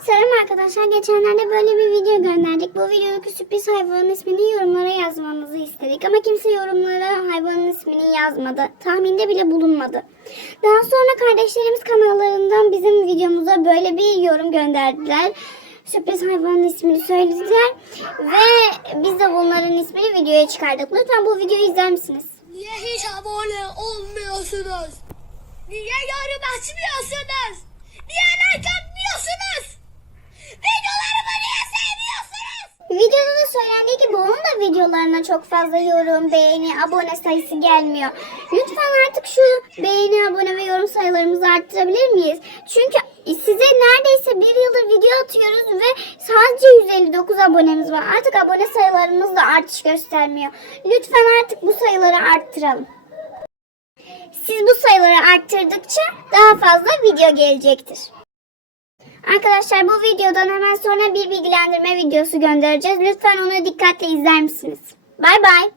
Selam arkadaşlar. Geçenlerde böyle bir video gönderdik. Bu videodaki sürpriz hayvanın ismini yorumlara yazmanızı istedik. Ama kimse yorumlara hayvanın ismini yazmadı. Tahminde bile bulunmadı. Daha sonra kardeşlerimiz kanallarından bizim videomuza böyle bir yorum gönderdiler. Sürpriz hayvanın ismini söylediler. Ve biz de bunların ismini videoya çıkardık. Lütfen bu videoyu izler misiniz? Niye hiç abone olmuyorsunuz? Niye yorum açmıyorsunuz? Videoda da söylendiği gibi onun da videolarına çok fazla yorum, beğeni, abone sayısı gelmiyor. Lütfen artık şu beğeni, abone ve yorum sayılarımızı arttırabilir miyiz? Çünkü size neredeyse bir yıldır video atıyoruz ve sadece 159 abonemiz var. Artık abone sayılarımız da artış göstermiyor. Lütfen artık bu sayıları arttıralım. Siz bu sayıları arttırdıkça daha fazla video gelecektir. Arkadaşlar bu videodan hemen sonra bir bilgilendirme videosu göndereceğiz. Lütfen onu dikkatle izler misiniz? Bay bay.